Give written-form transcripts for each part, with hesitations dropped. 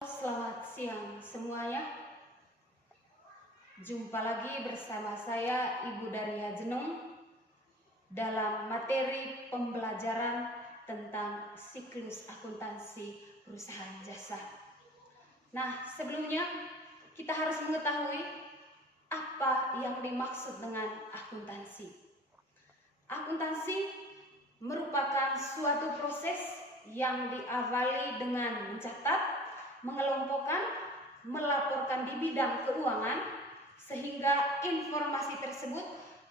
Selamat siang semuanya. Jumpa lagi bersama saya Ibu Daria Jenung dalam materi pembelajaran tentang siklus akuntansi perusahaan jasa. Nah, sebelumnya kita harus mengetahui apa yang dimaksud dengan akuntansi. Akuntansi merupakan suatu proses yang diawali dengan mencatat, mengelompokkan, melaporkan di bidang keuangan sehingga informasi tersebut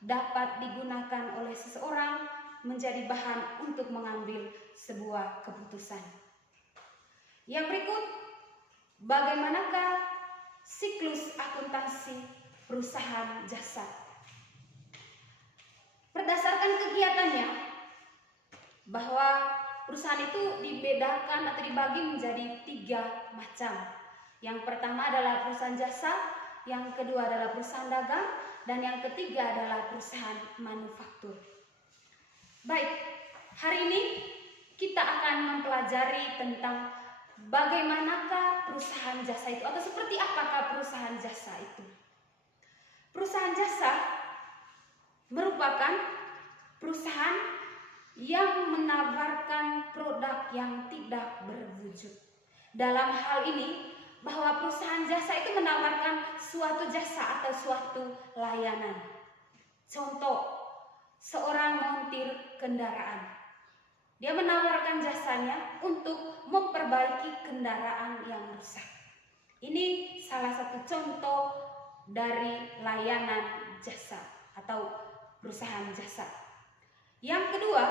dapat digunakan oleh seseorang menjadi bahan untuk mengambil sebuah keputusan. Yang berikut, bagaimanakah siklus akuntansi perusahaan jasa? Berdasarkan kegiatannya, bahwa perusahaan itu dibedakan atau dibagi menjadi 3 macam. Yang pertama adalah perusahaan jasa, yang kedua adalah perusahaan dagang, dan yang ketiga adalah perusahaan manufaktur. Baik, hari ini kita akan mempelajari tentang bagaimanakah perusahaan jasa itu atau seperti apakah perusahaan jasa itu. Perusahaan jasa merupakan perusahaan yang menawarkan produk yang tidak berwujud. Dalam hal ini, bahwa perusahaan jasa itu menawarkan suatu jasa atau suatu layanan. Contoh, seorang montir kendaraan. Dia menawarkan jasanya untuk memperbaiki kendaraan yang rusak. Ini salah satu contoh dari layanan jasa atau perusahaan jasa. Yang kedua,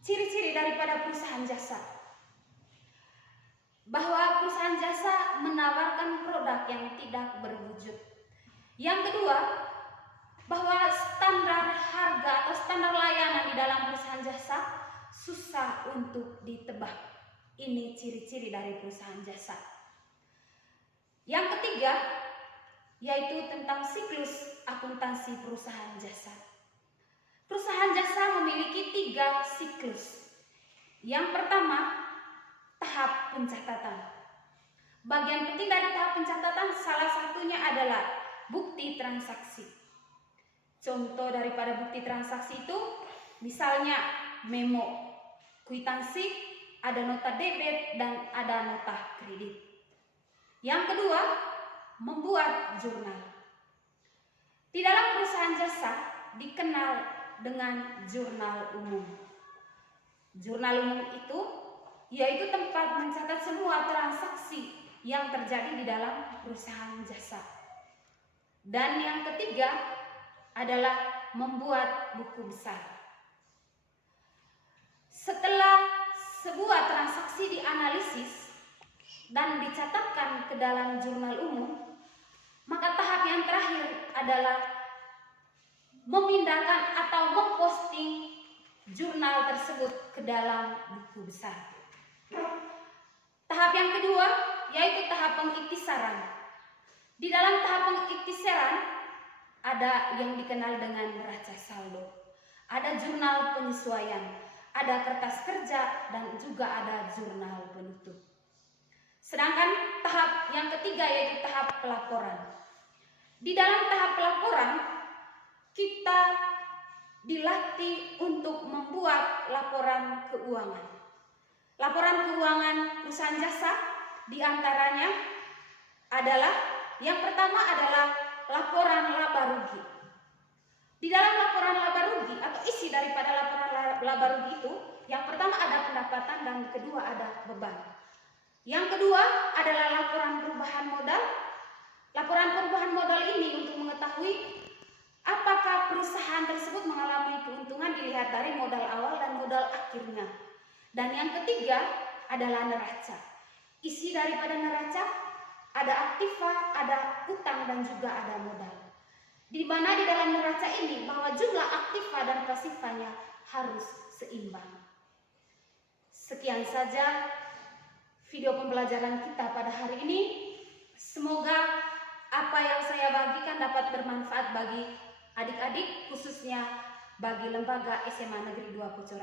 ciri-ciri daripada perusahaan jasa, bahwa perusahaan jasa menawarkan produk yang tidak berwujud. Yang kedua, bahwa standar harga atau standar layanan di dalam perusahaan jasa susah untuk ditebak. Ini ciri-ciri dari perusahaan jasa. Yang ketiga, yaitu tentang siklus akuntansi perusahaan jasa. Perusahaan jasa memiliki 3 siklus. Yang pertama, tahap pencatatan. Bagian penting dari tahap pencatatan salah satunya adalah bukti transaksi. Contoh daripada bukti transaksi itu misalnya memo, kwitansi, ada nota debit dan ada nota kredit. Yang kedua, membuat jurnal. Di dalam perusahaan jasa dikenal dengan jurnal umum. Jurnal umum itu yaitu tempat mencatat semua transaksi yang terjadi di dalam perusahaan jasa. Dan yang ketiga adalah membuat buku besar. Setelah sebuah transaksi dianalisis dan dicatatkan ke dalam jurnal umum, maka tahap yang terakhir adalah memindahkan atau memposting jurnal tersebut ke dalam buku besar. Tahap yang kedua yaitu tahap pengiktisaran. Di dalam tahap pengiktisaran ada yang dikenal dengan neraca saldo, ada jurnal penyesuaian, ada kertas kerja, dan juga ada jurnal penutup. Sedangkan tahap yang ketiga yaitu tahap pelaporan. Di dalam tahap pelaporan kita dilatih untuk membuat laporan keuangan. Laporan keuangan perusahaan jasa diantaranya adalah yang pertama adalah laporan laba rugi. Di dalam laporan laba rugi atau isi daripada laporan laba rugi itu, yang pertama ada pendapatan dan kedua ada beban. Yang kedua adalah laporan perubahan modal. Laporan perubahan modal ini untuk mengetahui apakah perusahaan tersebut mengalami keuntungan dilihat dari modal awal dan modal akhirnya. Dan yang ketiga adalah neraca. Isi daripada neraca ada aktiva, ada utang, dan juga ada modal. Di mana di dalam neraca ini bahwa jumlah aktiva dan pasifanya harus seimbang. Sekian saja video pembelajaran kita pada hari ini. Semoga apa yang saya bagikan dapat bermanfaat bagi adik-adik, khususnya bagi lembaga SMA Negeri 2 Pucora.